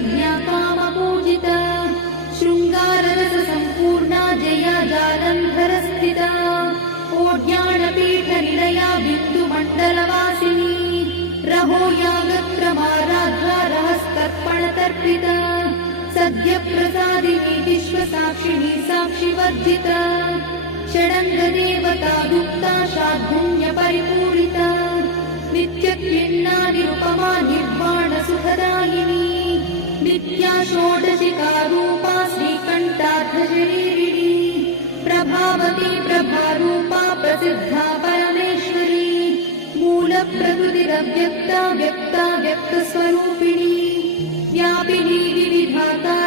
प्रज्ञा कामपूजिता शृङ्गाररस सम्पूर्णा जया जालन्धरस्थिता ओड्याणपीठनिलया बिन्दुमण्डलवासिनी रहो यागक्रमाराध्या रहस्तर्पणतर्पिता सद्यप्रसादिनी विश्वसाक्षिणी साक्षिवर्जिता षडङ्गदेवता युक्ता शाद्गुण्यपरिपूरिता नित्यक्लिन्ना निरुपमा निर्वाणसुखदायिनी नित्या षोडशिकारूपा श्रीकण्ठार्धशरीरिणी प्रभावती प्रभारूपा प्रसिद्धा परमेश्वरी मूलप्रकृतिरव्यक्ता व्यक्ता व्यक्तस्वरूपिणी व्यापिनी विविधाता